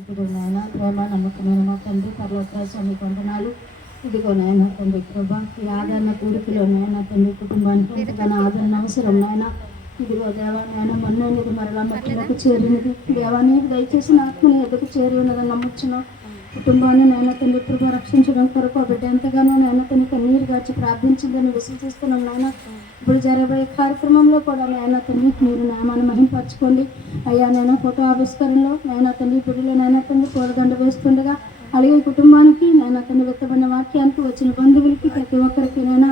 ఇప్పుడు నాయన ప్రేమ నమ్మకమైన మా తండ్రి పర్లోక స్వామి వందనాలు. ఇదిగో నాయన తండ్రి ప్రభా, ఈ ఆదరణ కూడికలో నాయన తండ్రి కుటుంబానికి ఎంతగానో ఆదరణ అవసరం నాయన. ఇదిగో దేవా నాయన మొన్నది మరలా మట్టిలోకి చేరినది దేవాన్ని దయచేసి ఆత్మని ఎదుగు చేరి ఉన్నదని నమ్మొచ్చున్నాం. కుటుంబాన్ని నాయన తండ్రి ప్రభా రక్షించడం కొరకు ఆ బిడ్డ ఎంతగానో నాయన తండ్రి కన్నీరు గాచి ప్రార్థించిందని విశ్వసిస్తున్నాం నాయన. ఇప్పుడు జరగబోయే కార్యక్రమంలో కూడా నాయన తండ్రి మీరు నామాన్ని మహింపరచుకోండి అయ్యా. నేను ఫోటో ఆవిష్కరణలో నాయన తండ్రి బిడ్డలో నాయన తండ్రి పూలదండ వేస్తుండగా అలాగే కుటుంబానికి నాయన తండ్రి వ్యక్తమైన వాక్యానికి వచ్చిన బంధువులకి ప్రతి ఒక్కరికి నాయన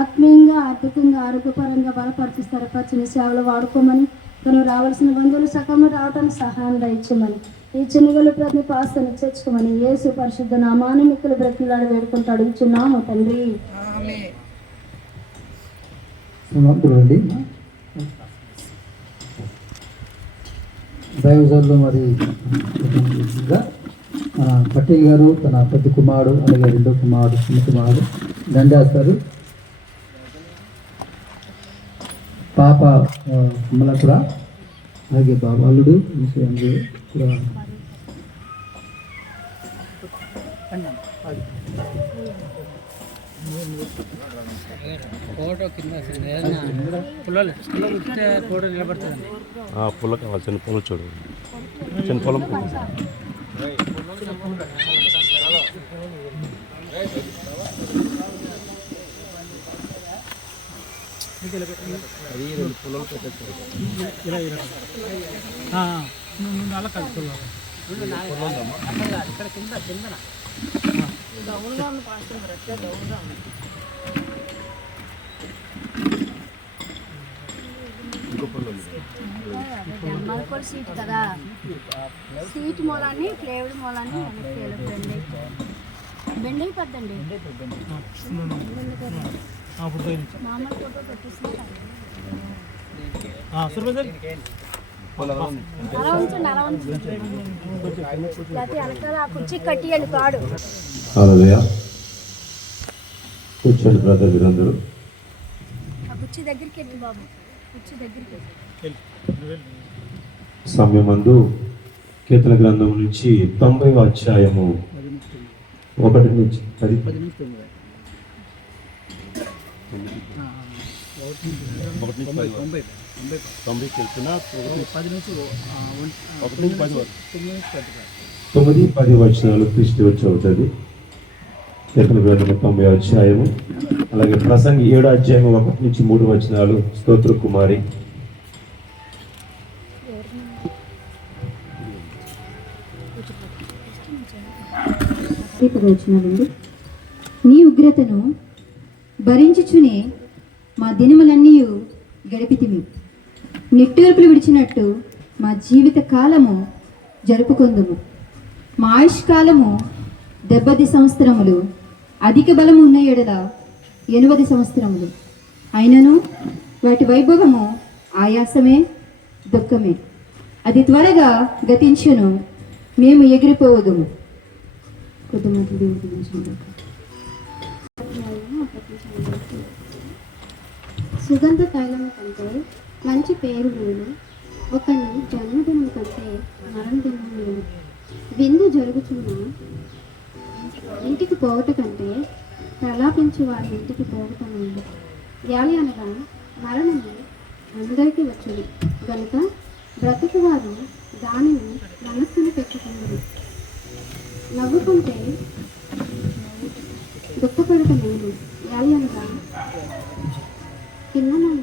ఆత్మీయంగా ఆర్థికంగా ఆరోగ్యపరంగా బలపరిచి స్థిరపరిచిన సేవలు వాడుకోమని, తను రావాల్సిన బంధువులు సకాలంలో రావడానికి సహాయం దయచేయమని, ఈ చిన్నగలు ప్రతి పాస్తను చేర్చుకోమని యేసు పరిశుద్ధ నామాన్ని మిక్కులు బ్రతిలాడి వేడుకుంటూ అడుగుచున్నాము తండ్రి. దైవజనులు మరి పటేల్ గారు తన పెద్ద కుమారుడు అలాగే రెండో కుమారుడు చిన్న కుమారుడు దండేస్తారు. పాప అమలకుర అలాగే బాబు అల్లుడు కూడా ఫోటో కింద ఫోటో నిలబడుతుంది. పొలం కావాలి, చిన్న పొలం చూడు, చిన్న పొలం. పొలం అలా కలిసి ఇక్కడ కింద కిందన మనకు సీట్ కదా, సీట్ మూలాన్ని ఫ్లేవర్డ్ మూలాన్ని బెండ్ అయిపోద్దండి. మామూలు ఫోటో పెట్టేసి అలా ఉంచండి, అలా ఉంచండి. వెనకాల కుర్చీ కట్టియండి కాడు. కూర్చోండి బ్రదర్ మీరందరూ. ఆ కుర్చీ దగ్గరికి వెళ్ళి బాబు, కుర్చీ దగ్గరికి సమయమందు కీర్తన గ్రంథం నుంచి 90వ అధ్యాయము 1 నుంచి 10. 9-10 వచనాలు క్రీస్తు వచ్చి అవుతుంది. కీర్తన గ్రంథము 90వ అధ్యాయము, అలాగే ప్రసంగి 7వ అధ్యాయము 1 నుంచి 3 వచనాలు స్తోత్ర కుమారి. నీ ఉగ్రతను భరించుచునే మా దినములన్నీ గడిపితిమి. నిట్టూర్పులు విడిచినట్టు మా జీవిత కాలము జరుపుకొందుము. మా ఆయుష్కాలము 70 సంవత్సరములు, అధిక బలము ఉన్న ఎడల 80 సంవత్సరములు. అయినను వాటి వైభవము ఆయాసమే, దుఃఖమే. అది త్వరగా గతించును, మేము ఎగిరిపోవదుము. సుగంధ తైలము కంటే మంచి పేరు మేలు, ఒకని జన్మదినం కంటే మరణదినం మేలు. విందు జరుగుతున్న ఇంటికి పోవట కంటే ప్రలాపించి వారి ఇంటికి పోవటం మేలు. వ్యాధి అనగా మరణము అందరికీ వచ్చును కనుక బ్రతుకు వారు దానిని మనస్సును పెట్టుకున్నారు. నవ్వుకుంటే దుఃఖపడట మేలు. వ్యాధి అనగా కిన్నమైన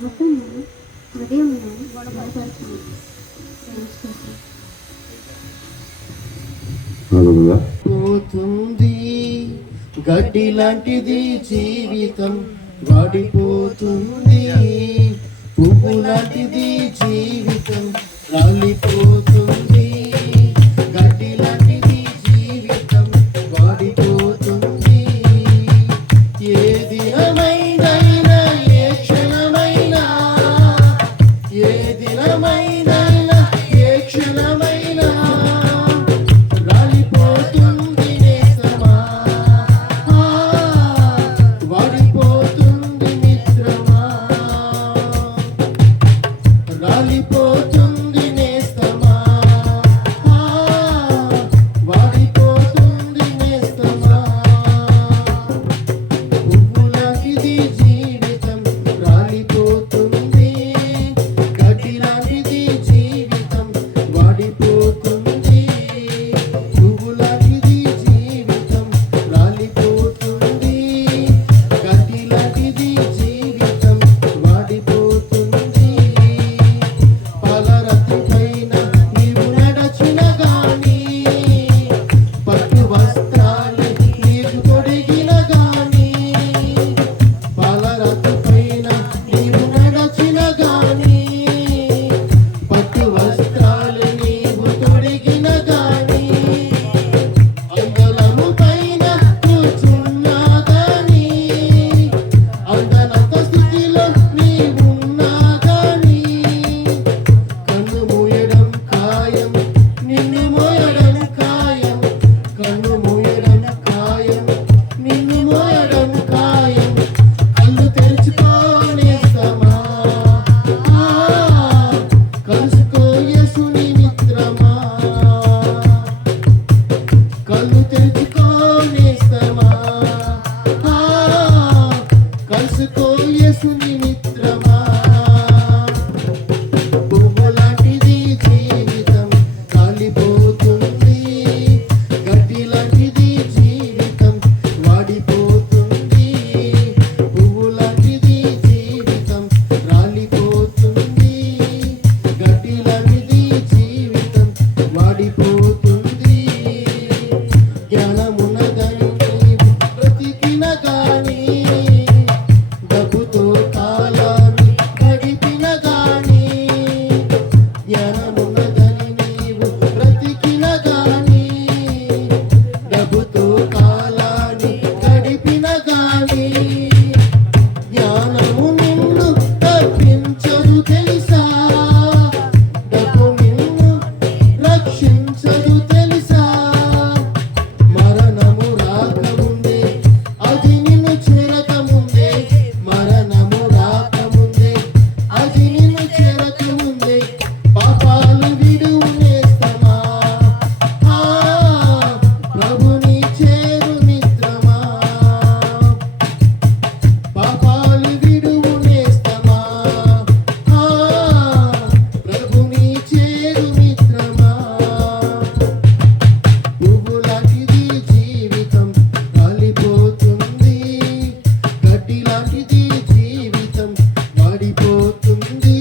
ముఖము హృదయమును బలపరచును. పోతుంది గడ్డి లాంటిది జీవితం, వాడిపోతుంది. పువ్వు లాంటిది జీవితం, రాలిపోతుంది. గడ్డి లాంటిది జీవితం, వాడిపోతుంది. ఏ దినమైనా ఏ క్షణమైనా, ఏ దినమైనా ఏ క్షణమైనా రాలిపోతుంది నేస్తమా, వాడిపోతుంది మిత్రమా. వాడిపోతుంది,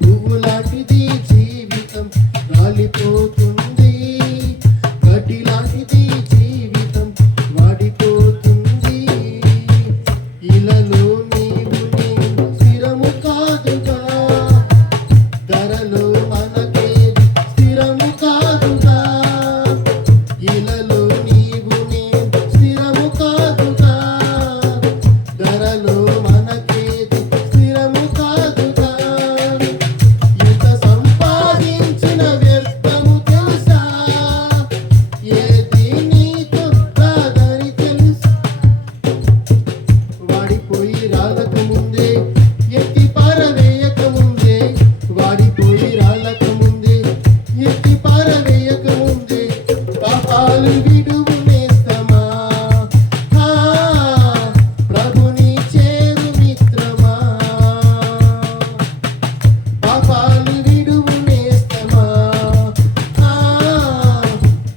పువ్వు లాంటిది జీవితం రాలిపోతుంది, గడ్డి లాంటిది జీవితం వాడిపోతుంది. ఇలలో నీవు నేను స్థిరము కాదుగా, ధరలో మనకేది స్థిరము కాదుగా. ఇలలో నీవు నేను స్థిరము కాదుగా, ధరలో మనకేది స్థిరము కాదుగా. ఎంత సంపాదించిన వ్యర్థము తెలుసా, ఏది నీకు కాదని తెలుసా. వాడిపోయి రాలక ముందే, ఎత్తి పారవేయక ముందే, వాడిపోయి రాలక ముందే, ఎత్తి పారవేయక ముందే, పాపాలు విడువు నేస్తమా, ప్రభుని చేరు మిత్రమా. పాపాలు విడువు నేస్తమా,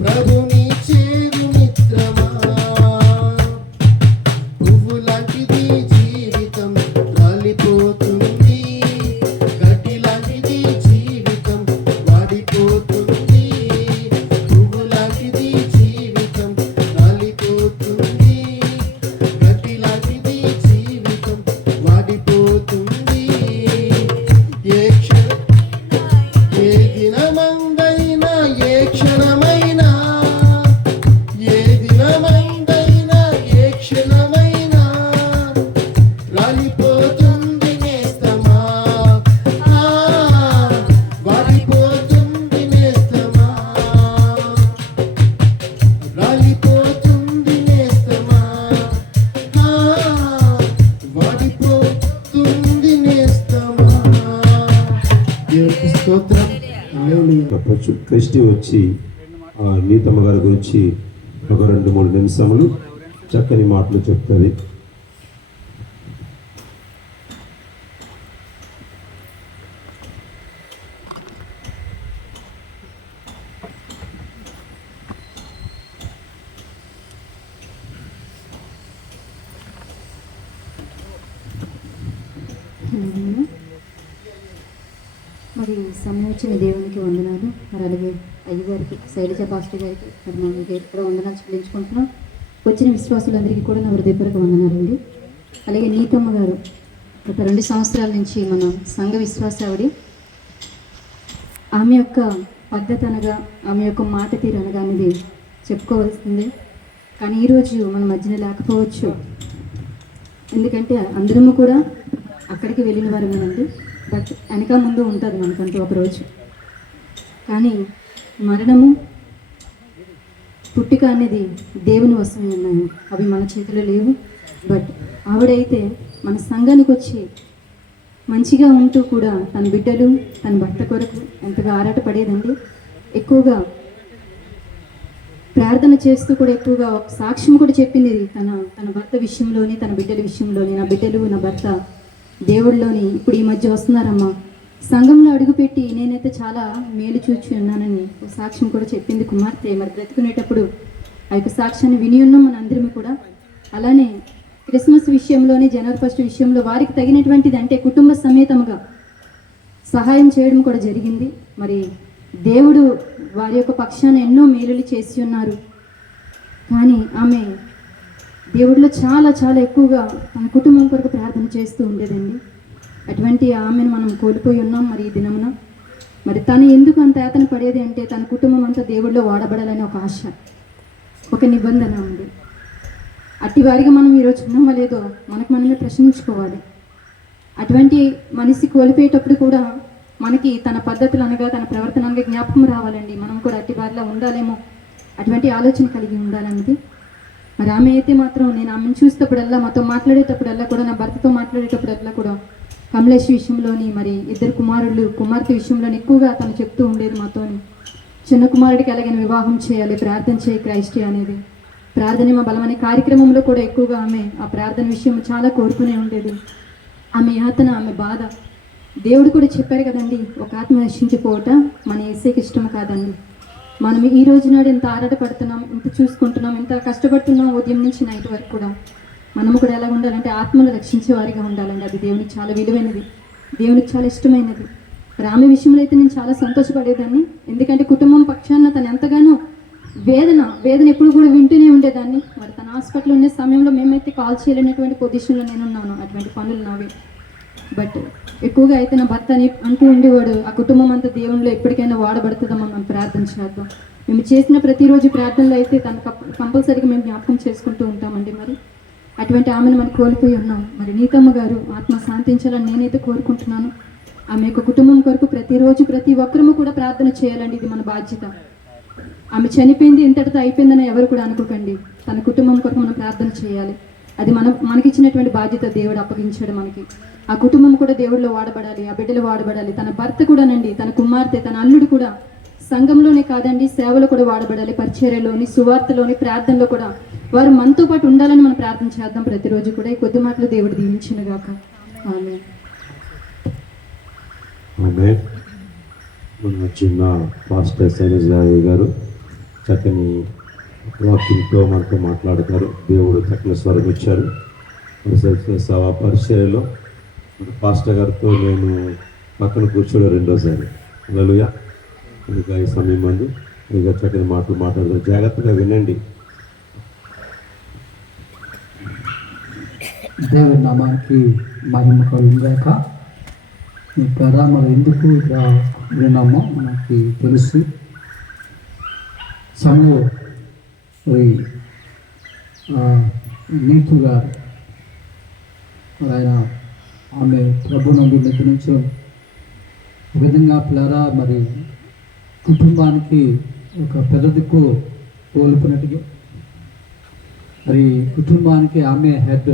ప్రభుని చేరు మిత్రమా. పువ్వు లాంటిది జీవితం రాలిపోతుంది, గడ్డి లాంటిది జీవితం వాడిపోతుంది. పువ్వు లాంటిది జీవితం రాలిపోతుంది, గడ్డి లాంటిది జీవితం వాడిపోతుంది. ఏ దినమందైనా, ఏ క్షణమైనా, ఏ దినమందైనా, ఏ క్షణమైనా రాలిపోతుంది నేస్తమా, వాడిపోతుంది నేస్తమా, రాలిపోతుంది నేస్తమా, వాడిపోతుంది నేస్తమా. దేవునికి స్తోత్రం. హల్లెలూయా. చెప్పచ్చు. క్రిస్టి వచ్చి నీతమ్మ గారి గురించి ఒక 2-3 నిమిషములు చక్కని మాటలు చెప్తుంది. హల్లెలూయా. మరి సమయం ఇచ్చిన దేవునికి వందనాలు. మరి అలాగే అయ్యగారికి, శైలజ పాస్టర్ గారికి, మరి మనకి కూడా వందనాలు చెల్లించుకుంటున్నాం. వచ్చిన విశ్వాసులందరికీ కూడా నా హృదయపూర్వక వందనాలండి. అలాగే నీతమ్మ గారు గత 2 సంవత్సరాల నుంచి మన సంఘ విశ్వాసావిడి. ఆమె యొక్క పద్ధతి అనగా, ఆమె యొక్క మాట తీరు అనగా అనేది చెప్పుకోవాల్సిందే. కానీ ఈరోజు మన మధ్యన లేకపోవచ్చు, ఎందుకంటే అందరము కూడా అక్కడికి వెళ్ళిన వారమేనండి. బట్ వెనక ముందు ఉంటుంది మనకంటూ ఒకరోజు. కానీ మరణము, పుట్టుక అనేది దేవుని వశమే ఉన్నాయి, అవి మన చేతిలో లేవు. బట్ ఆవిడైతే మన సంఘానికి వచ్చి మంచిగా ఉంటూ కూడా తన బిడ్డలు, తన భర్త కొరకు ఎంతగా ఆరాటపడేదండి. ఎక్కువగా ప్రార్థన చేస్తూ కూడా ఎక్కువగా ఒక సాక్ష్యం కూడా చెప్పింది తన భర్త విషయంలోని, తన బిడ్డల విషయంలోని. నా బిడ్డలు, నా భర్త దేవుడిలోని ఇప్పుడు ఈ మధ్య వస్తున్నారమ్మా, సంఘంలో అడుగుపెట్టి నేనైతే చాలా మేలు చూచి ఉన్నానని ఒక సాక్ష్యం కూడా చెప్పింది కుమార్తె. మరి బ్రతుకునేటప్పుడు ఆ యొక్క సాక్ష్యాన్ని విని ఉన్నాం మన అందరము కూడా. అలానే క్రిస్మస్ విషయంలోని, జనవరి 1 విషయంలో వారికి తగినటువంటిది అంటే కుటుంబ సమేతముగా సహాయం చేయడం కూడా జరిగింది. మరి దేవుడు వారి యొక్క పక్షాన ఎన్నో మేలులు చేసి ఉన్నారు. కానీ ఆమె దేవుడిలో చాలా చాలా ఎక్కువగా తన కుటుంబం కొరకు ప్రార్థన చేస్తూ ఉండేదండి. అటువంటి ఆమెను మనం కోల్పోయి ఉన్నాం మరి ఈ దినమున. మరి తను ఎందుకు అంత యాతన పడేది అంటే తన కుటుంబం అంతా దేవుడిలో వాడబడాలని ఒక ఆశ, ఒక నిబంధన ఉంది. అట్టి వారిగా మనం ఈరోజు ఉన్నామో లేదో మనకు మనమే ప్రశ్నించుకోవాలి. అటువంటి మనిషి కోల్పోయేటప్పుడు కూడా మనకి తన పద్ధతులు అనగా, తన ప్రవర్తన అనగా జ్ఞాపకం రావాలండి. మనం కూడా అట్టి వారిలో ఉండాలేమో, అటువంటి ఆలోచన కలిగి ఉండాలన్నది. మరి ఆమె అయితే మాత్రం, నేను ఆమెను చూసేటప్పుడల్లా, మాతో మాట్లాడేటప్పుడల్లా కూడా, నా భర్తతో మాట్లాడేటప్పుడల్లా కూడా కమలేష్ విషయంలోని, మరి 2 కుమార్తె విషయంలోని ఎక్కువగా తను చెప్తూ ఉండేది మాతోని. చిన్న కుమారుడికి ఎలాగైనా వివాహం చేయాలి, ప్రార్థన చేయి క్రైస్టి అనేది. ప్రార్థన మా బలమనే కార్యక్రమంలో కూడా ఎక్కువగా ఆమె ఆ ప్రార్థన విషయం చాలా కోరుకునే ఉండేది. ఆమె యాతన, ఆమె బాధ దేవుడు కూడా చెప్పారు కదండి, ఒక ఆత్మ నశించిపోవట మన యేసుకి ఇష్టం కాదండి. మనం ఈ రోజు నాడు ఎంత ఆరాటపడుతున్నాం, ఎంత చూసుకుంటున్నాం, ఎంత కష్టపడుతున్నాం ఉదయం నుంచి నైట్ వరకు కూడా. మనము కూడా ఎలా ఉండాలంటే ఆత్మను రక్షించే వారిగా ఉండాలండి. అది దేవునికి చాలా విలువైనది, దేవునికి చాలా ఇష్టమైనది. మరి ఆమె విషయంలో అయితే నేను చాలా సంతోషపడేదాన్ని, ఎందుకంటే కుటుంబం పక్షాన తను ఎంతగానో వేదన ఎప్పుడు కూడా వింటూనే ఉండేదాన్ని. మరి తన హాస్పిటల్ ఉండే సమయంలో మేమైతే కాల్ చేయలేనటువంటి పొజిషన్లో నేనున్నాను, అటువంటి పనులు నావే. బట్ ఎక్కువగా అయితే నా భర్త అని అంటూ ఉండేవాడు, ఆ కుటుంబం అంతా దేవునిలో ఎప్పటికైనా వాడబడుతుందమ్మా, మనం ప్రార్థన చేద్దాం. మేము చేసిన ప్రతిరోజు ప్రార్థనలో అయితే తను కంపల్సరీగా మేము జ్ఞాపకం చేసుకుంటూ ఉంటామండి. మరి అటువంటి ఆమెను మనం కోల్పోయి ఉన్నాం. మరి నీతమ్మ గారు ఆత్మ శాంతించాలని నేనైతే కోరుకుంటున్నాను. ఆమె యొక్క కుటుంబం కొరకు ప్రతిరోజు ప్రతి ఒక్కరము కూడా ప్రార్థన చేయాలండి, ఇది మన బాధ్యత. ఆమె చనిపోయింది ఇంతటితో అయిపోయిందని ఎవరు కూడా అనుకోకండి. తన కుటుంబం కొరకు మనం ప్రార్థన చేయాలి. అది మనకిచ్చినటువంటి బాధ్యత దేవుడు అప్పగించాడు మనకి. ఆ కుటుంబం కూడా దేవుడిలో వాడబడాలి, ఆ బిడ్డలు వాడబడాలి. తన భర్త కూడానండి, తన కుమార్తె, తన అల్లుడు కూడా సంఘంలోనే కాదండి, సేవలో కూడా వాడబడాలి. పరిచర్యలోని, సువార్తలోని, ప్రార్థనలో కూడా వారు మనతో పాటు ఉండాలని మనం ప్రార్థన చేద్దాం ప్రతిరోజు కూడా. ఈ కొద్ది మాటలు దేవుడు దీవించిన గాక. ఆమేన్. మన చిన్న పాస్టర్ శైలజ్ గారు చక్కని వాక్యంతో మనతో మాట్లాడతారు. దేవుడు చక్కని స్వరం ఇచ్చారు. పరిచర్యలో పాస్టర్ గారితో నేను పక్కన కూర్చోవడం రెండోసారి. హల్లెలూయా. ఇంకా ఈ సమయం మందు ఇంకా చక్కని మాటలు మాట్లాడతారు, జాగ్రత్తగా వినండి. దేవుని నామానికి మహిమ కలుగుగాక. ఇక్కడ మనం ఎందుకు ఇక్కడ విన్నామో మనకి తెలుసు. సమయంలో నీతు గారు మరి ఆయన ఆమె ప్రభునందు నిద్రించడం ఒక విధంగా పిల్లరా మరి కుటుంబానికి ఒక పెద్ద దిక్కు కోల్పోయినట్టుగా మరి కుటుంబానికి ఆమె హెడ్.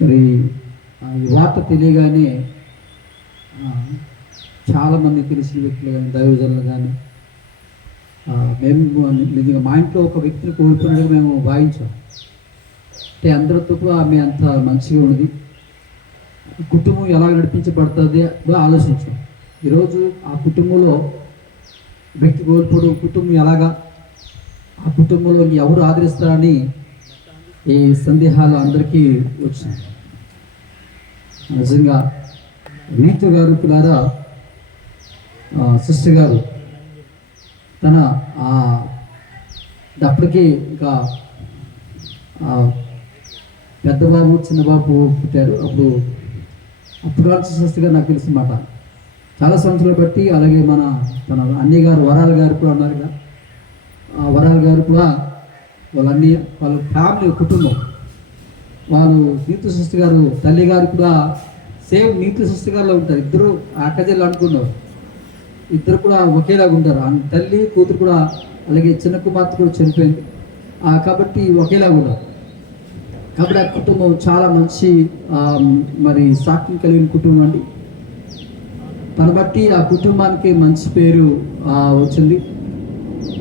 మరి ఈ వార్త తెలియగానే చాలామంది తెలిసిన వ్యక్తులు కానీ దైవజనులు కానీ మేము నిజంగా మా ఇంట్లో ఒక వ్యక్తిని కోల్పోయినట్టుగా మేము భావించాం. అంటే అందరితో కూడా ఆమె అంత మంచిగా ఉన్నది, కుటుంబం ఎలా నడిపించబడుతుంది ఆలోచించాం. ఈరోజు ఆ కుటుంబంలో వ్యక్తి కోల్పోవడం, కుటుంబం ఎలాగా, ఆ కుటుంబంలో ఎవరు ఆదరిస్తారని ఈ సందేహాలు అందరికీ వచ్చినాయి. నిజంగా నీతు గారు పిల్లారా సిస్టర్ గారు తన అప్పటికి ఇంకా పెద్ద బాబు చిన్న బాబు పుట్టారు. అప్పుడు సిస్టర్ గారు నాకు తెలిసిన మాట చాలా సంవత్సరాలు బట్టి, అలాగే తన అన్నయ్య గారు వరాల గారు కూడా ఉన్నారు కదా, వరాల గారు కూడా వాళ్ళ ఫ్యామిలీ కుటుంబం వాళ్ళు నీతు సిస్టర్ గారు తల్లి గారు కూడా సేమ్ నీతు సిస్టర్ గారిలో ఉంటారు. ఇద్దరు అక్కజల్లు అనుకున్నారు, ఇద్దరు కూడా ఒకేలాగా ఉంటారు. తల్లి కూతురు కూడా, అలాగే చిన్న కుమార్తె కూడా చనిపోయింది కాబట్టి ఒకేలాగా ఉన్నారు. కాబట్టి ఆ కుటుంబం చాలా మంచి మరి సాక్ష్యం కలిగిన కుటుంబం అండి. తను బట్టి ఆ కుటుంబానికి మంచి పేరు వచ్చింది.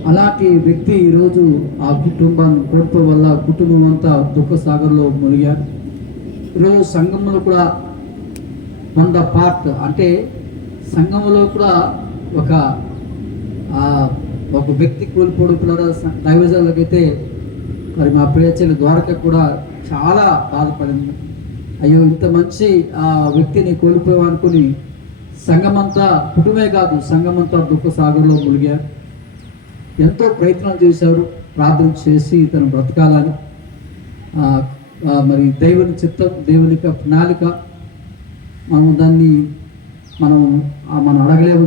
అలాంటి వ్యక్తి ఈరోజు ఆ కుటుంబాన్ని కోల్పోవడం వల్ల కుటుంబం అంతా దుఃఖ సాగర్లో మునిగారు. ఈరోజు సంఘంలో కూడా కొంత పార్ట్ అంటే సంఘంలో కూడా ఒక వ్యక్తి కోల్పోవడం పిల్లల దైవజనులకైతే మరి మా ప్రియచెల్లి ద్వారక కూడా చాలా బాధపడింది. అయ్యో ఇంత మంచి వ్యక్తిని కోల్పోయాం అనుకుని సంఘమంతా, కుటుంబమే కాదు సంఘమంతా దుఃఖ సాగర్లో మునిగారు. ఎంతో ప్రయత్నం చేశారు, ప్రార్థన చేసి తను బ్రతకాలని. మరి దేవుని చిత్తం, దేవుని ప్రణాళిక మనం అడగలేము.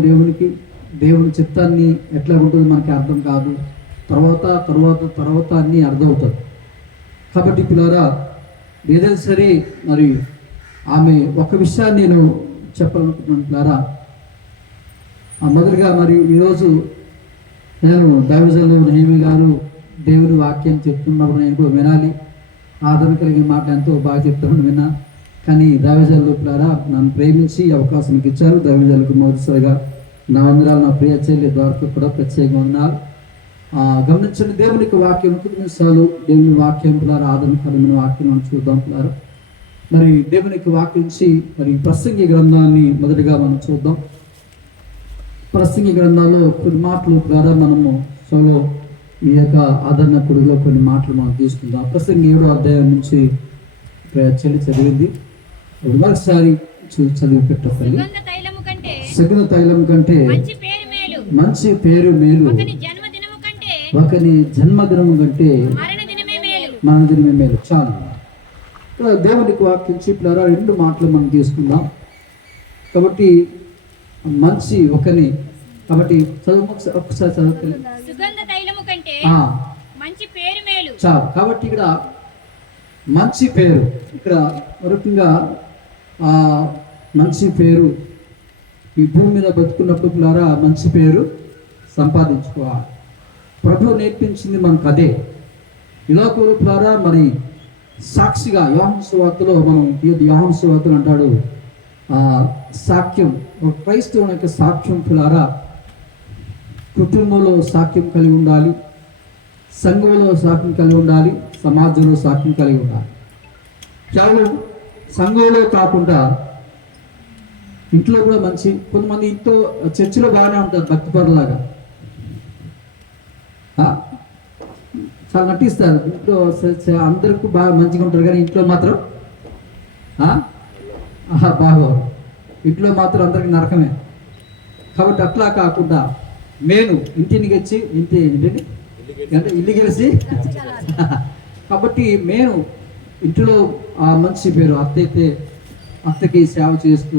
దేవుని చిత్తాన్ని ఎట్లా ఉంటుందో మనకి అర్థం కాదు. తర్వాత అన్నీ అర్థమవుతుంది. కాబట్టి పిల్లరా ఏదైనా సరే మరి ఆమె ఒక విషయాన్ని నేను చెప్పాలనుకుంటున్నాను పిల్లరా. మొదటిగా మరి ఈరోజు నేను దైవజనులు నహీమి గారు దేవుని వాక్యం చెప్తున్నప్పుడు నేను కూడా వినాలి, ఆదరణ కలిగిన మాట ఎంతో బాగా చెప్తాను విన్నా. కానీ దైవజనులు పిల్లరా నన్ను ప్రేమించి అవకాశం ఇచ్చారు. దైవజనులకు మొదటిసారిగా నా వందనాలు. నా ప్రియ చెల్లి ద్వారా కూడా ప్రత్యేకంగా ఉన్నారు. గమనించండి, దేవునికి వాక్యం నిమిషాలు దేవుని వాక్యం పిల్లరా ఆదరణకరమైన వాక్యం మనం చూద్దాం పిల్లరా. మరి దేవునికి వాక్యించి మరి ప్రసంగి గ్రంథాన్ని మొదటిగా మనం చూద్దాం. ప్రసంగి గ్రంథాల్లో కొన్ని మాటలు ద్వారా మనము ఈ యొక్క ఆదరణ కొడులో కొన్ని మాటలు మనం తీసుకుందాం. ప్రసంగి 7వ అధ్యాయం నుంచి చెల్లి చదివింది. మరొకసారి చదివి పెట్టాలి. సుగంధ తైలం కంటే మంచి పేరు మేలు, ఒకని జన్మదినము కంటే మరణదినమే మేలు. చాలు. దేవునికి వాక్యం చెప్పినారా 2 మాటలు మనం తీసుకుందాం. కాబట్టి మంచి ఒకని, కాబట్టి ఒకసారి చదువుతుంది. చాలు. కాబట్టి ఇక్కడ మంచి పేరు, ఇక్కడ మరొకగా మంచి పేరు ఈ భూమి మీద బతుకున్నప్పుడు పిల్లారా మంచి పేరు సంపాదించుకోవాలి. ప్రభు నేర్పించింది మనకు అదే. ఇలాగ పిల్లారా మరి సాక్షిగా యోహాను సువార్తలో మనం యోహాను సువార్తలు అంటాడు సాక్ష్యం, ఒక క్రైస్తవుని యొక్క సాక్ష్యం పిల్లారా కుటుంబంలో సాక్ష్యం కలిగి ఉండాలి, సంఘంలో సాక్ష్యం కలిగి ఉండాలి, సమాజంలో సాక్ష్యం కలిగి ఉండాలి. కేవలం సంఘంలో కాకుండా ఇంట్లో కూడా మంచి, కొంతమంది ఇంట్లో చర్చిలో బాగానే ఉంటారు భక్తిపరులాగా, చాలా నటిస్తారు. ఇంట్లో అందరికీ బాగా మంచిగా ఉంటారు, కానీ ఇంట్లో మాత్రం బాగోరు. ఇంట్లో మాత్రం అందరికి నరకమే. కాబట్టి అట్లా కాకుండా నేను ఇంటిని గెలిచి ఇల్లు గెలిచి కాబట్టి నేను ఇంట్లో మంచి పేరు, అత్తకి సేవ చేస్తూ,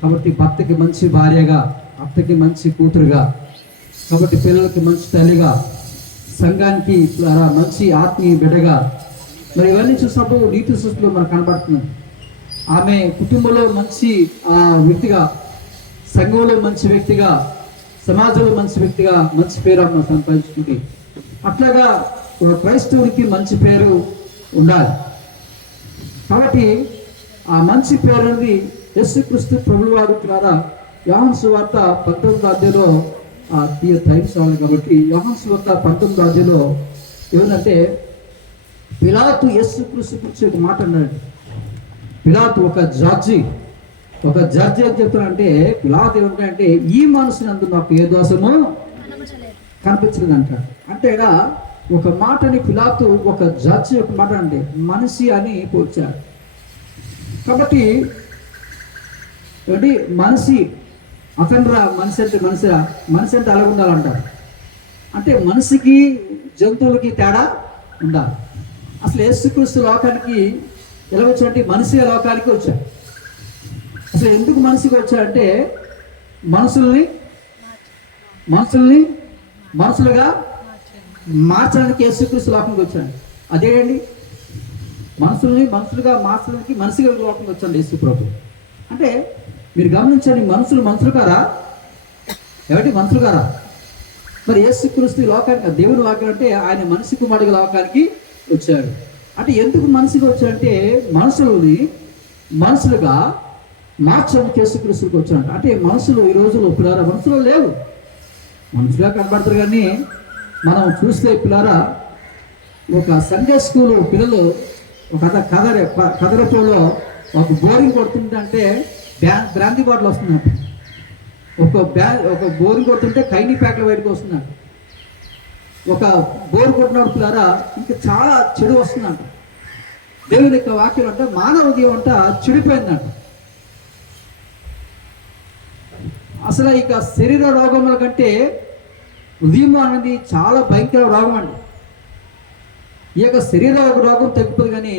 కాబట్టి భర్తకి మంచి భార్యగా, అత్తకి మంచి కూతురుగా, కాబట్టి పిల్లలకి మంచి తల్లిగా, సంఘానికి మంచి ఆత్మీయ బిడ్డగా, మరి ఇవన్నీ చూసినప్పుడు నీతి సృష్టిలో మనకు కనబడుతుంది. ఆమె కుటుంబంలో మంచి వ్యక్తిగా, సంఘంలో మంచి వ్యక్తిగా, సమాజంలో మంచి వ్యక్తిగా మంచి పేరు ఆమె సంపాదించుకుంది. అట్లాగా క్రైస్తవునికి మంచి పేరు ఉండాలి. కాబట్టి ఆ మంచి పేరు అనేది యేసుక్రీస్తు ప్రభువారు ద్వారా యోహాను సువార్త 19వ అధ్యాయంలో టైమ్స్ అవ్వాలి. కాబట్టి యోహాను సువార్త 19వ అధ్యాయంలో ఏమంటే పిలాతు యేసుక్రీస్తు గురించి ఒక మాట అన్నాడు. పిలాతు ఒక జడ్జి ఏం చెప్తానంటే, పిలాతు ఏమంటాడంటే ఈ మనసునందు నాకు ఏ దోషము కనిపించలేదు అంటాడు. అంటే ఇక్కడ ఒక మాటని పిలాతు ఒక జడ్జి ఒక మాట అంటే మనిషి అని పోల్చాడు. కాబట్టి మనిషి అతనురా, మనిషి అంటే అలాగ ఉండాలంటారు. అంటే మనిషికి జంతువులకి తేడా ఉండాలి. అసలు యేసుక్రీస్తు లోకానికి ఎలా వచ్చాడంటే మనిషిగా లోకానికి వచ్చాడు. అసలు ఎందుకు మనిషిగా వచ్చాడంటే మనుషులుగా మార్చడానికి యేసుక్రీస్తు లోకానికి వచ్చాడు. అదేండి మనుషులుగా మార్చడానికి మనిషిగా లోకంకి వచ్చాడు యేసు ప్రభు. అంటే మీరు గమనించండి, మనుషులు కారా? మనుషులు కారా? మరి యేసుక్రీస్తు లోకానికి దేవుని వాక్యం అంటే ఆయన మనిషి కుమారుడిగా లోకానికి వచ్చాడు. అంటే ఎందుకు మనిషిగా వచ్చాడంటే మనుషులుగా మార్చడానికి యేసుక్రీస్తుకి వచ్చాడు. అంటే మనుషులు ఈ రోజుల్లో పిల్లారా మనుషులు లేవు, మనుషులుగా కనబడతారు. కానీ మనం చూస్తే పిల్లారా ఒక సండే స్కూల్ పిల్లలు ఒక కదరపోలో ఒక బోరింగ్ కొడుతుంటే బ్రాంతి బాటిల్ వస్తున్నట్టు, ఒక బోరింగ్ కొడుతుంటే కైనీ ప్యాక్లు బయటకు వస్తున్నట్టు, ఒక బోరు కొట్టినప్పుడు పిల్లారా ఇంకా చాలా చెడు వస్తుందంట. దేవుని యొక్క వాక్యం అంటే మానవ ఉదయం అంట చెడిపోయిందంట. అసలు ఇక శరీర రోగముల కంటే ఉదయం అనేది చాలా భయంకర రోగం అండి. ఈ యొక్క శరీర రోగం తగ్గిపోదు, కానీ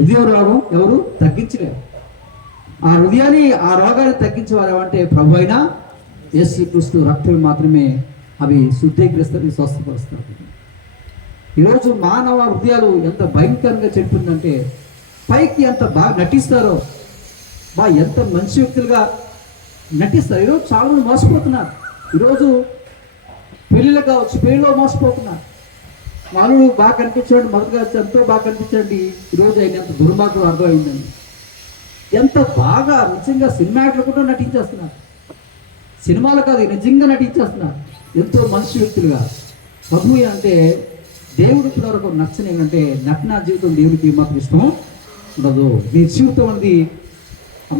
ఉదయం రోగం ఎవరు తగ్గించలేరు. ఆ రోగాన్ని తగ్గించేవారు అంటే ప్రభు అయినా యేసుక్రీస్తు రక్తం మాత్రమే అవి శుద్ధీకరిస్తారు, స్వస్థపరుస్తారు. ఈరోజు మానవ హృదయాలు ఎంత భయంకరంగా చెప్తుందంటే పైకి ఎంత బాగా నటిస్తారో, ఎంత మంచి వ్యక్తులుగా నటిస్తారు. ఈరోజు చాలా మంది మోసపోతున్నారు. ఈరోజు పెళ్ళిళ్ళు కావచ్చు, పెళ్ళిలో మోసపోతున్నారు. వాళ్ళు బాగా కనిపించండి, మొదటిగా ఎంతో బాగా కనిపించండి, ఈరోజు ఆయన ఎంత దుర్మార్గం అర్థమైందని ఎంత బాగా నిజంగా సినిమా యాక్టర్లు కూడా నటించేస్తున్నారు. సినిమాలు కాదు, నిజంగా నటించేస్తున్నారు ఎంతో మంచి వ్యక్తులుగా. ప్రభు అంటే దేవుడి పిల్లలకు నచ్చని ఏమంటే నటన జీవితం దేవుడికి మాత్రం ఇష్టం ఉండదు. మీ జీవితం అనేది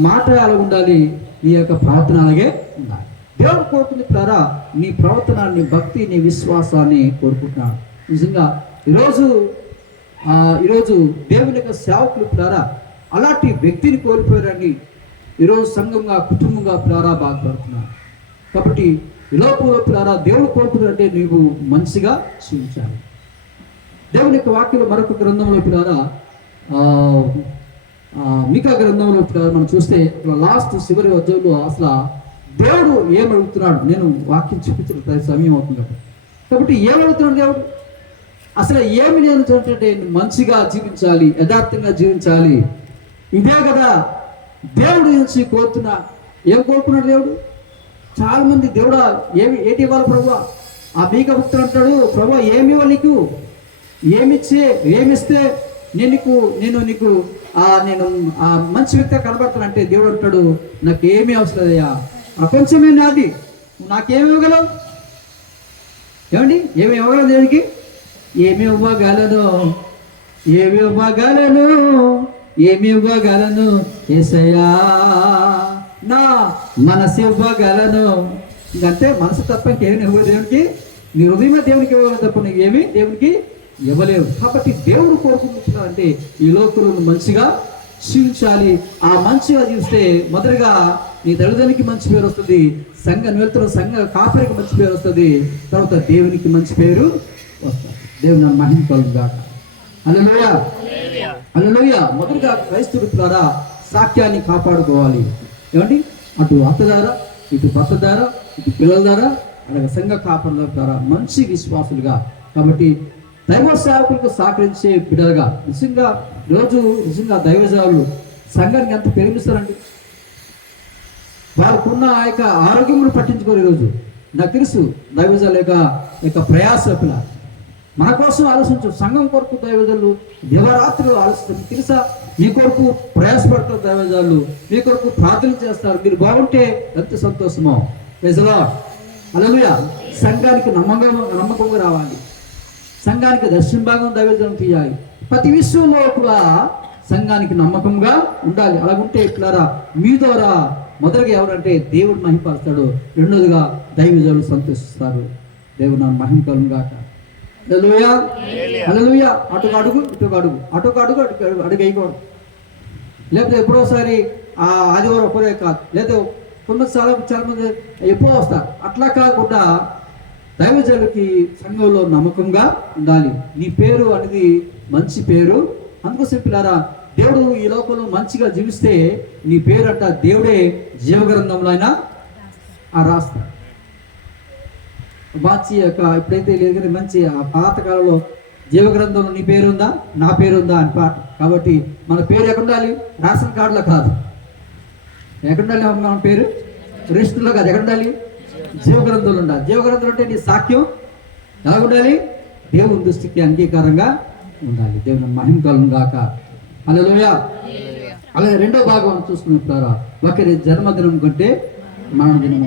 మాట అలా ఉండాలి, మీ యొక్క ప్రవర్తన అలాగే ఉండాలి. దేవుడు కోరుకుంది పిల్లరా నీ ప్రవర్తన, నీ భక్తి, నీ విశ్వాసాన్ని కోరుకుంటున్నాడు. నిజంగా ఈరోజు దేవుని యొక్క సేవకులు పిల్లరా అలాంటి వ్యక్తిని కోల్పోయారని ఈరోజు సంఘంగా, కుటుంబంగా పిల్లరా బాధపడుతున్నారు. కాబట్టి లోపల పిల్లరా దేవుడు కోరుకుంటారంటే నీవు మంచిగా జీవించాలి. దేవుని యొక్క వాక్యంలో మరొక గ్రంథంలో పిల్లరా మీకా గ్రంథంలో మనం చూస్తే లాస్ట్ చివరి అధ్యాయంలో అసలు దేవుడు ఏమడుగుతున్నాడు, నేను వాక్యం చూపించిన సమయం అవుతుంది కాబట్టి ఏమడుగుతున్నాడు దేవుడు, అసలు ఏమి నేను చూడంటే మంచిగా జీవించాలి, యథార్థంగా జీవించాలి. ఇదే కదా దేవుడు నుంచి కోరుతున్నా. ఏం కోరుకున్నాడు దేవుడు? చాలా మంది దేవుడా ఏంటి ఇవ్వాలి ప్రభు, ఆ మీకా భక్తుడు అంటాడు, ప్రభు ఏమి ఇవ్వాలి నీకు, ఏమిస్తే నేను నీకు మంచి వ్యక్తిగా కనబడతానంటే దేవుడు అంటాడు, నాకేమీ అవసరం లేదయ్యా, ప్రపంచమే నాది, నాకేమి ఇవ్వగలవు? ఏమండి ఏమి ఇవ్వగలవు దేవుడికి? ఏమి ఇవ్వగలను యేసయ్యా, నా మనసు ఇవ్వగలను. ఇంకంటే మనసు తప్ప ఇంకేమి ఇవ్వదు దేవునికి. నీ హృదయమే దేవునికి ఇవ్వగలదు తప్ప నీకేమి దేవునికి ఇవ్వలేవు. కాబట్టి దేవుడు కోరుకుంటున్నారంటే ఈ లోకంలో మంచిగా జీవించాలి. ఆ మంచిగా జీవిస్తే మొదటిగా నీ తల్లిదండ్రులకి మంచి పేరు వస్తుంది, వెళ్తున్న సంఘ కాపరికి మంచి పేరు వస్తుంది, తర్వాత దేవునికి మంచి పేరు వస్తుంది. దేవుని మహిమ కలుగుగాక. హల్లెలూయా, హల్లెలూయా. మొదటిగా క్రైస్తవుల ద్వారా సాక్ష్యాన్ని కాపాడుకోవాలి. ఏమండి, అటు అత్త ద్వారా, ఇటు భర్త ద్వారా, ఇటు పిల్లల ద్వారా, అలాగే సంఘ కాపాడుల ద్వారా మంచి విశ్వాసులుగా. కాబట్టి దైవ సేవకులకు సహకరించే బిడ్డలుగా నిజంగా దైవజనులు సంఘానికి ఎంత ప్రేమిస్తారండి. వాళ్ళకున్న ఆ యొక్క ఆరోగ్యమును పట్టించుకోరు. ఈరోజు నాకు తెలుసు దైవజనుల యొక్క ప్రయాసకుల మన కోసం ఆలోచించు. సంఘం కొరకు దైవజనులు దివరాత్రులు ఆలోచిస్తారు. తెలుసా, మీ కొరకు ప్రయాసపడతారు దైవజనులు, మీ కొరకు ప్రార్థన చేస్తారు. మీరు బాగుంటే ఎంత సంతోషమో. ప్రైజ్ ది లార్డ్, హల్లెలూయా. సంఘానికి నమ్మకంగా రావాలి. సంఘానికి దర్శన భాగం దైవజనం తీయాలి. ప్రతి విషయంలో కూడా సంఘానికి నమ్మకంగా ఉండాలి. అలాగుంటే ఇట్లారా మీ ద్వారా మొదటిగా ఎవరంటే దేవుడు మహిమపరుస్తాడు, రెండోదిగా దైవజనులు సంతోషిస్తారు. దేవుడు నా మహిమ కలుగుగాక. హల్లెలూయా, హల్లెలూయా. అటుగా అడుగు, ఇటుగా అడుగు, అడుగు వేయకూడదు. లేకపోతే ఎప్పుడోసారి ఆదివారం ఒకరే కాదు, లేదా చాలా మంది ఎప్పుడో వస్తారు. అట్లా కాకుండా దైవజనులకి సంఘంలో నమ్మకంగా ఉండాలి. నీ పేరు అనేది మంచి పేరు. అందుకోసం పిల్లారా దేవుడు ఈ లోకంలో మంచిగా జీవిస్తే నీ పేరు అంట దేవుడే జీవగ్రంథంలో అయినా రాస్తాడు. మంచి ఇప్పుడైతే లేదు కానీ మంచి ఆ పాతకాలంలో జీవగ్రంథంలో నీ పేరుందా, నా పేరుందా అని పాట. కాబట్టి మన పేరు ఎక్కడ ఉండాలి? రేషన్ కార్డులో కాదు. ఎక్కడ ఉండాలి మన పేరు? రిజిస్టర్లో కాదు. ఎక్కడ ఉండాలి? జీవగ్రంథంలో ఉండాలి. జీవగ్రంథంలో అంటే నీ సాక్ష్యం ఎలా ఉండాలి? దేవుని దృష్టికి అంగీకారంగా ఉండాలి. దేవుని మహిమ కలుగుగాక. హల్లెలూయా. అలాగే రెండో భాగం చూసుకున్నప్పుడు ఒకరి జన్మదినం కంటే మరణదినం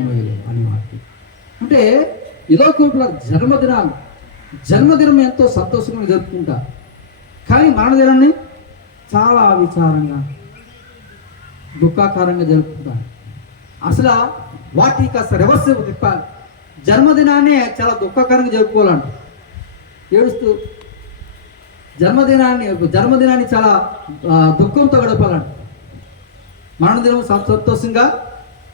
అని వాక్యం. అంటే ఇలా కూడా జన్మదినం ఎంతో సంతోషంగా జరుపుకుంటా, కానీ మరణదినాన్ని చాలా విచారంగా దుఃఖాకారంగా జరుపుకుంటాను. అసలు వాటికి కాస్త రివర్స్ తిప్పాలి. జన్మదినాన్ని చాలా దుఃఖకరంగా జరుపుకోవాలంట, ఏడుస్తూ. జన్మదినాన్ని చాలా దుఃఖంతో గడపాలంట. మరణదినం సంతోషంగా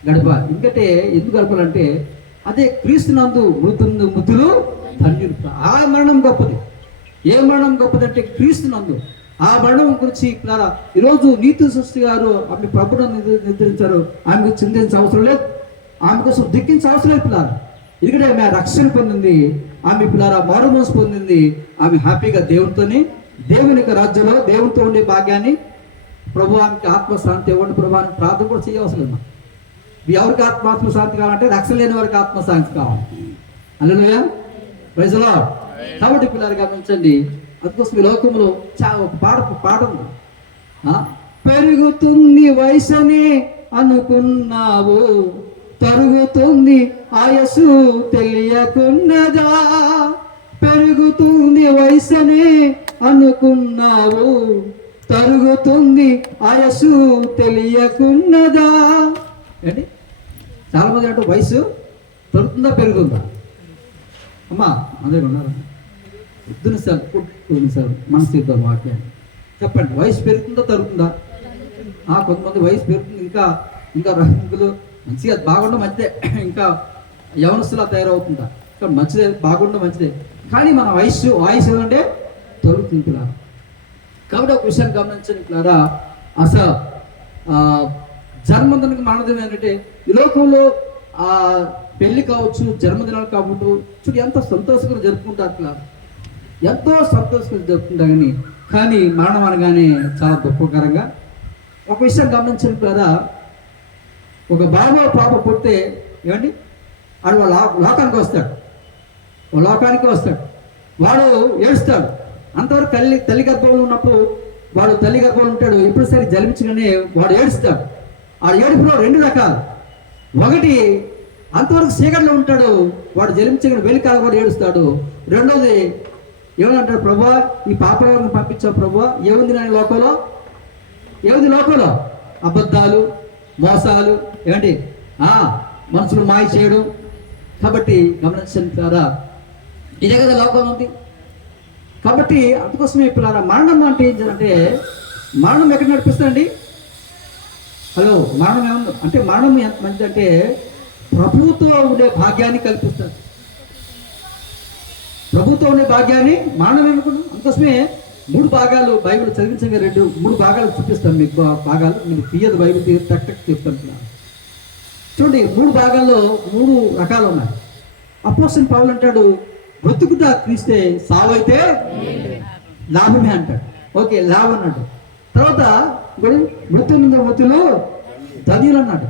గడపాలి. ఎందుకంటే ఎందుకు గడపాలంటే అదే క్రీస్తునందు మృతులు ధన్యులు. ఆ మరణం గొప్పది. ఏ మరణం గొప్పదంటే క్రీస్తునందు. ఆ మరణం గురించి ఈరోజు నీతి సృష్టి గారు ఆమె ప్రభుత్వం నిర్ధారించారు. ఆమెకు చింతించే అవసరం లేదు, ఆమె కోసం దుఃఖించే అవసరం లేదు పిల్లారా. ఎందుకంటే ఆమె రక్షణ పొందింది, ఆమె పిల్లారా మారుమోసు పొందింది. ఆమె హ్యాపీగా దేవునితోని, దేవుని యొక్క రాజ్యంలో దేవునితో ఉండే భాగ్యాన్ని, ప్రభు ఆమెకి ఆత్మశాంతి ఇవ్వండి ప్రభు అని ప్రార్థన కూడా చేయవసరం లేదు. ఎవరికి ఆత్మశాంతి కావాలంటే రక్షణ లేని వారికి ఆత్మశాంతి కావాలి. హల్లెలూయా, ప్రైజ్ ది లార్డ్. కాబట్టి పిల్లలు గమనించండి, అందుకోసం ఈ లోకంలో ఒక పాట ఉంది. పెరుగుతుంది వయసనే అనుకున్నావు, తరుగుతుంది ఆయసు తెలియకున్నదా. పెరుగుతుంది వయసనే అనుకున్నావు, తరుగుతుంది ఆయసు తెలియకున్నదా. ఏంటి చాలా మంది అంటే వయసు తరుగుతుందా పెరుగుతుందా? అమ్మా అందరూ ఉన్నారా? పొద్దున సార్ పొద్దున సార్ మనసు ఇద్దాం వాక్యాన్ని చెప్పండి. వయసు పెరుగుతుందా తరుగుతుందా? కొంతమంది వయసు పెరుగుతుంది, ఇంకా ఇంకా రంగులు మంచిగా బాగుండడం మంచిదే, ఇంకా యవనస్తులా తయారవుతుందా? ఇంకా మంచిదే, బాగుండడం మంచిదే. కానీ మన వాయిస్ ఏంటంటే తరుగుతుంది పిల్లరా. కాబట్టి ఒక విషయాన్ని గమనించండి పిల్లరా, అసలు జన్మదినానికి మానదం ఏంటంటే ఈ లోకంలో పెళ్లి కావచ్చు, జన్మదినాలు కావచ్చు, చూడు ఎంత సంతోషంగా జరుపుకుంటారు పిల్లలు, ఎంతో సంతోషంగా జరుపుకుంటారు. కానీ మరణం అనగానే చాలా దుఃఖకరంగా. ఒక విషయం గమనించండి పిల్లరా, ఒక బాబు పాప పుడితే ఏమండి వాడు లోకానికి వస్తాడు, లోకానికి వస్తాడు, వాడు ఏడుస్తాడు. అంతవరకు తల్లి గర్భంలో ఉన్నప్పుడు వాడు తల్లి గర్భంలో ఉంటాడు, ఎప్పుడు సరి జలించగానే వాడు ఏడుస్తాడు. ఆ ఏడుపులో 2 రకాలు. ఒకటి అంతవరకు చీకట్లో ఉంటాడు, వాడు జలించగానే వెలికాల కూడా ఏడుస్తాడు. రెండోది ఏమనంటాడు, ప్రభువా ఈ పాపలను పంపించావు ప్రభువా, ఏముంది నా లోకంలో, ఏముంది లోకంలో? అబద్ధాలు, మోసాలు, ఏమండి మనుషులు మాయ చేయడం. కాబట్టి గమనించండి పిల్లారా, ఇదే కదా లోకం ఉంది. కాబట్టి అందుకోసమే పిల్లారా, మరణం అంటే ఏం చేయాలంటే, మరణం ఎక్కడ నడిపిస్తుందండి? హలో, మరణం ఏమన్నా అంటే మరణం ఎంత మంచిదంటే ప్రభుత్వం ఉండే భాగ్యాన్ని కల్పిస్తుంది. ప్రభుత్వం ఉండే భాగ్యాన్ని మరణం ఏమనుకున్నాం. అందుకోసమే 3 భాగాలు బైబిల్ చదివించగా 3 భాగాలు చూపిస్తాను మీకు. భాగాలు మీరు తీయదు, బైబిల్ తీయదు, టక్ చెప్తాను. చూడండి, 3 భాగాల్లో 3 రకాలు ఉన్నాయి. అపోస్తలుడు పౌలు అంటాడు, బ్రతుకుట క్రీస్తే, సావైతే లాభమే అంటాడు. ఓకే, లాభం అన్నాడు. తర్వాత మృతులు ధన్యులు అన్నాడు.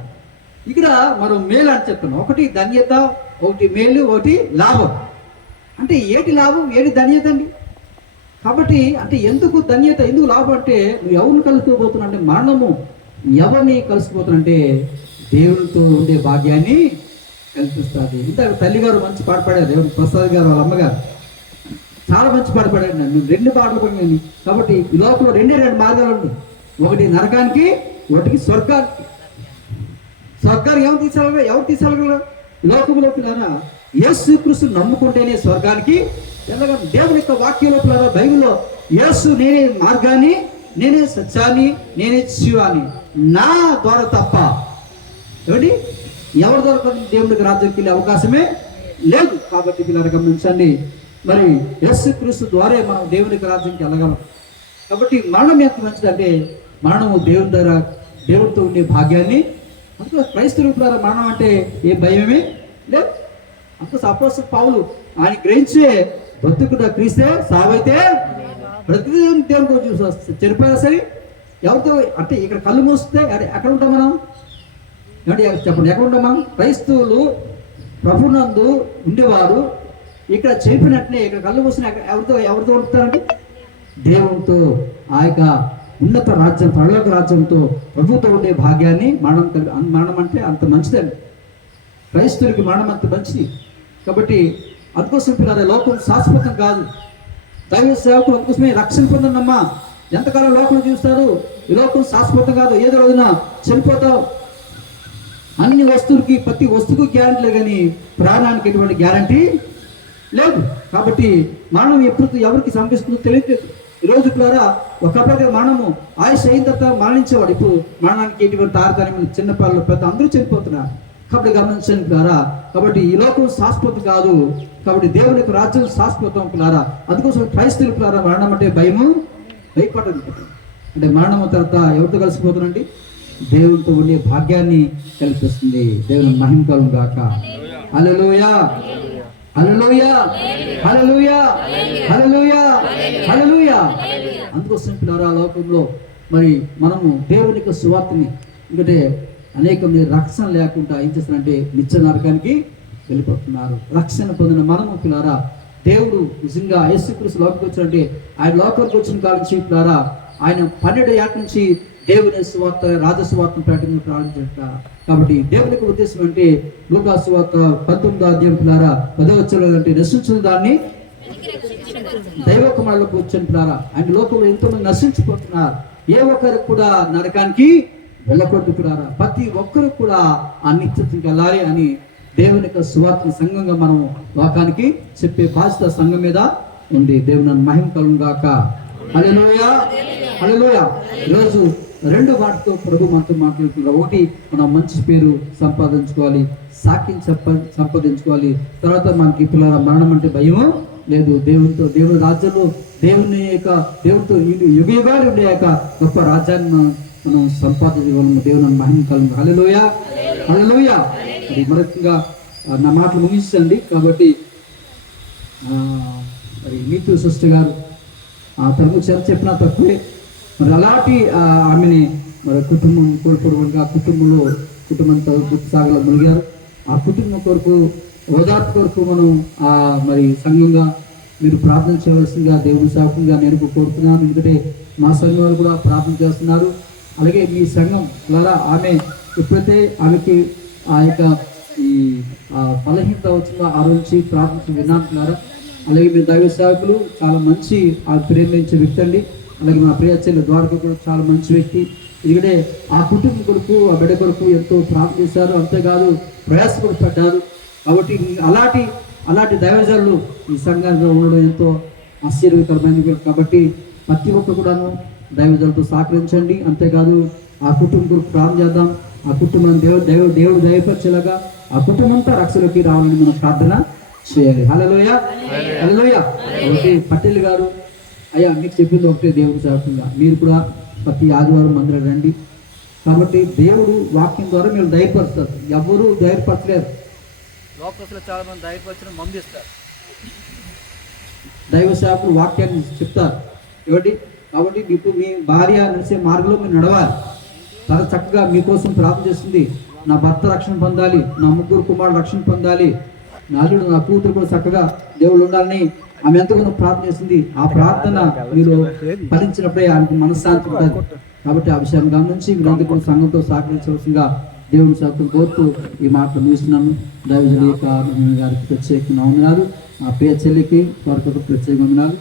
ఇక్కడ మనం మేలు అని చెప్తున్నాం. ఒకటి ధన్యత, ఒకటి మేలు, ఒకటి లాభం. అంటే ఏటి లాభం, ఏటి ధన్యత అండి? కాబట్టి అంటే ఎందుకు ధన్యత, ఎందుకు లాభం అంటే, నువ్వు ఎవరిని కలుసుకోబోతున్నా అంటే మరణము ఎవరిని కలుసుకోబోతున్నా దేవునితో ఉండే భాగ్యాన్ని కల్పిస్తుంది. ఇంత తల్లిగారు మంచి పాట పాడారు, దేవుని ప్రసాద్ గారు వాళ్ళ అమ్మగారు చాలా మంచి పాట పాడారు. నేను 2 పాటలు పడినాను. కాబట్టి ఈ లోపల 2 మార్గాలు ఉన్నాయి. ఒకటి నరకానికి, ఒకటికి స్వర్గానికి. స్వర్గానికి ఎవరు తీసుకెళ్ళగలరు? ఈ లోకంలో పిల్లరా యేసుక్రీస్తు నమ్ముకుంటేనే స్వర్గానికి వెళ్ళగలరు. దేవుని యొక్క వాక్యంలో పిల్లరా, బైబిల్లో యేసు నేనే మార్గాన్ని, నేనే సత్యాన్ని, నేనే జీవాన్ని, నా ద్వారా తప్ప ఏమిటి ఎవరి ద్వారా దేవునికి రాజ్యానికి వెళ్ళే అవకాశమే లేదు. కాబట్టి పిల్లలు గమనించండి, మరి యేసుక్రీస్తు ద్వారా మనం దేవునికి రాజ్యానికి వెళ్ళగలం. కాబట్టి మరణం ఎంత మంచిదంటే, మరణము దేవుని ద్వారా దేవుడితో ఉండే భాగ్యాన్ని. అందులో క్రైస్తవుల ద్వారా మరణం అంటే ఏ భయమే లేదు. అందుకోసం అపోస్తలుడు పౌలు ఆయన గ్రహించే బ్రతుకుట క్రీస్తే, సావైతే ప్రతి దేవుని చూసి చనిపోయినా సరే ఎవరితో అంటే ఇక్కడ కళ్ళు మూస్తే ఎక్కడ ఉంటాం మనం? ఏమంటే చెప్పండి, ఎక్కడ ఉంటాం మనం? క్రైస్తవులు ప్రభునందు ఉండేవారు ఇక్కడ చెప్పినట్లే ఇక్కడ కళ్ళు మూసిన ఎవరితో ఉంటారంటే దేవునితో, ఆ యొక్క ఉన్నత రాజ్యం, పరలోక రాజ్యంతో, ప్రభుతో ఉండే భాగ్యాన్ని మరణం అంటే అంత మంచిదండి. క్రైస్తవులకి మరణం అంత మంచిది. కాబట్టి అందుకోసం పిల్లలు లోకం శాశ్వతం కాదు. దైవ సేవకులు అందుకోసమే రక్షణ పొందమ్మా. ఎంతకాలం లోకం చూస్తారు? ఈ లోకం శాశ్వతం కాదు, ఏదో రోజున చనిపోతావు. అన్ని వస్తువులకి, ప్రతి వస్తువుకి గ్యారంటీ కానీ ప్రాణానికి ఎటువంటి గ్యారంటీ లేదు. కాబట్టి మరణం ఎప్పుడు ఎవరికి సంభవిస్తుందో తెలియట్లేదు. ఈరోజు ద్వారా ఒకప్పుడు మరణము ఆయుష్ అయిన తర్వాత మరణించేవాడు, ఇప్పుడు మరణానికి ఎటువంటి తారతమ్యం, చిన్నపిల్లలు, పెద్ద అందరూ చనిపోతున్నారు. కాబట్టి గమనించండి పిల్లారా, కాబట్టి ఈ లోకం శాశ్వతం కాదు. కాబట్టి దేవునికి రాజ్యం శాశ్వతం పిల్లారా. అందుకోసం క్రైస్తవులు పిల్లారా, మరణం అంటే భయపడదు. అంటే మరణం తర్వాత ఎవరితో కలిసిపోతుందండి? దేవునితో ఉండే భాగ్యాన్ని కల్పిస్తుంది. దేవుని మహిమ కలుగును గాక. హల్లెలూయా, హల్లెలూయా, హల్లెలూయా, హల్లెలూయా, హల్లెలూయా. అందుకోసం పిల్లారా, లోకంలో మరి మనము దేవుని యొక్క సువార్తని ఎందుకంటే అనేక మంది రక్షణ లేకుండా ఏం చేస్తారంటే నిత్య నరకానికి వెళ్ళిపోతున్నారు. రక్షణ పొందిన మనము పిల్లారా, దేవుడు నిజంగా యేసుక్రీస్తు లోకానికి వచ్చినట్టే ఆయన లోకానికి వచ్చిన కాలం నుంచి పిల్లారా, ఆయన 12 ఏళ్ల నుంచి దేవుని సువార్త, రాజసువార్తను ప్రారంభించట. కాబట్టి దేవుని యొక్క ఉద్దేశం అంటే లూకా సువార్త 19వ అధ్యాయం పిల్లారా 10వ వచనం అంటే నశించిన దాన్ని దైవ కుమారులకు వచ్చాను పిల్లారా. ఆయన లోకంలో ఎంతోమంది నశించిపోతున్నారు. ఏ ఒక్కరికి కూడా నరకానికి వెళ్ళకూడదు పిల్లారా. ప్రతి ఒక్కరు కూడా ఆ నిత్యతకి వెళ్ళాలి అని దేవుని యొక్క సువార్త సంఘంగా మనం లోకానికి చెప్పే బాధ్యత సంఘం మీద ఉంది. దేవుని మహిమ కలుగును గాక. హల్లెలూయా, హల్లెలూయా. ఈరోజు రెండు వాటితో ప్రభు మనతో మాట్లాడుతున్నారు. ఒకటి, మనం మంచి పేరు సంపాదించుకోవాలి, సాక్ష్యం సంపాదించుకోవాలి. తర్వాత మనకి పిల్లల మరణం అంటే భయము లేదు. దేవుని రాజ్యంలో దేవునితో యుగ యుగాలు ఉండే యొక్క గొప్ప రాజ్యాన్ని మనం సంపాదించగలము. దేవుని మహిమ కలుగును. హల్లెలూయా, హల్లెలూయా. మరి మరొకగా నా మాటలు ముగించండి. కాబట్టి మరి నీతు సృష్టి గారు తనకు చెప్పిన తక్కువే. మరి అలాంటి ఆమెని మరి కుటుంబం కోల్పోవడానికి ఆ కుటుంబంతో సాగలో మునిగారు. ఆ కుటుంబం కొరకు ఓదార్పు కొరకు మనం మరి సంఘంగా మీరు ప్రార్థన చేయవలసిందిగా దేవుని సేవకంగా నేను కోరుతున్నాను. ఎందుకంటే మా సంఘం వారు కూడా ప్రార్థన చేస్తున్నారు. అలాగే మీ సంఘం ద్వారా ఆమె ఎప్పుడైతే ఆమెకి ఆ యొక్క ఈ బలహీనత వచ్చిందో ఆ నుంచి ప్రార్థించి విన్నాను. అలాగే మీ దైవ సేవకులు చాలా మంచి ప్రేమించే వ్యక్తి అండి. అలాగే మా ప్రియ చెల్లి ద్వారక కూడా చాలా మంచి వ్యక్తి. ఎందుకంటే ఆ కుటుంబం కొరకు ఆ బిడ్డ కొరకు ఎంతో ప్రార్థన చేశారు, అంతేకాదు ప్రయాస కూడా పడ్డారు. కాబట్టి అలాంటి దైవజనులు ఈ సంఘంలో ఉండడం ఎంతో ఆశ్చర్యకరమైనది. కాబట్టి ప్రతి ఒక్కరు కూడాను దైవజనులతో సహకరించండి. అంతేకాదు ఆ కుటుంబం కొరకు ప్రార్థన చేద్దాం. ఆ కుటుంబం దేవుడు దయపరిచేలాగా ఆ కుటుంబం అంతా రక్షలోకి రావాలని మనం ప్రార్థన చేయాలి. హల్లెలూయా, హల్లెలూయా. కాబట్టి పటేల్ గారు, అయ్యా మీకు చెప్పింది ఒకటే, దేవుడు సేవకంగా మీరు కూడా ప్రతి ఆదివారం మందిరం రండి. కాబట్టి దేవుడు వాక్యం ద్వారా మీరు ధైర్యపరుస్తారు. ఎవరు ధైర్యపరచలేరు. లోకస్తులు చాలా మంది దయపరిచిన మంది ఇస్తారు. దైవ సేవకులు వాక్యాన్ని చెప్తారు కాబట్టి ఇప్పుడు మీ భార్య నడిచే మార్గంలో మీరు నడవాలి. చాలా చక్కగా మీకోసం ప్రార్థన చేస్తుంది. నా భర్త రక్షణ పొందాలి, నా ముగ్గురు కుమారుడు రక్షణ పొందాలి, నా అల్లుడు నా కూతురు కూడా చక్కగా దేవుడు ఉండాలని ఆమె ఎంతగానో ప్రార్థన చేసింది. ఆ ప్రార్థన మీరు ఫలించినప్పుడే ఆమెకు మనశ్శాంతి ఉంటుంది. కాబట్టి ఆ విషయాన్ని గమనించి మీరందరూ సంఘంతో సహకరించవలసిందిగా దేవుని సేవకులు కోరుతూ ఈ మాటలు ముగిస్తున్నాను. దైవజనుల యొక్క గారికి ప్రత్యేకంగా వందనాలు. ఆ పేరు చెల్లికి వారికి ప్రత్యేకంగా వందనాలు.